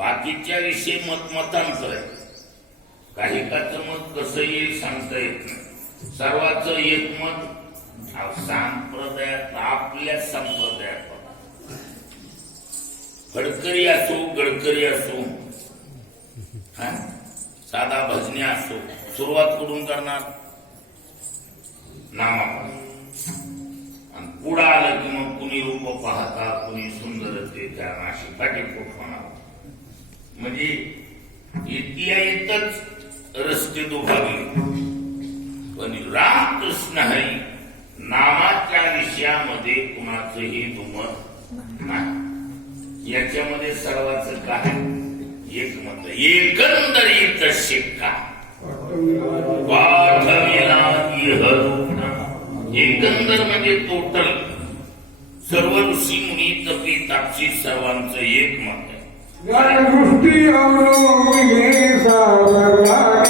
बाकीच्या विषयी मत मतांतर. आहे काही काचं मत कसं येईल सांगता येत नाही. सर्वाचं एक मत संप्रदायात आपल्या संप्रदायात गडकरी असो गडकरी असो. साधा भजनी असो. सुरुवात कुठून करणार? नामा आणि पुढं आलं की मग कुणी रूप पाहता कुणी सुंदर ते त्या नाशिकाठी काटेकोट होणार म्हणजे इतक्या इथंच रस्ते दुखावले. पण रामकृष्ण हरी नामाच्या विषयामध्ये कुणाचंही दुमत नाही. याच्यामध्ये सर्वांचं काय? एक मत. एकंदरीत शिक्का. पाठविला एकंदर म्हणजे टोटल सर्व ऋषी मुनी तपी तापशी सर्वांचं एक मत आहे. நான் குஷ்டி அவனோ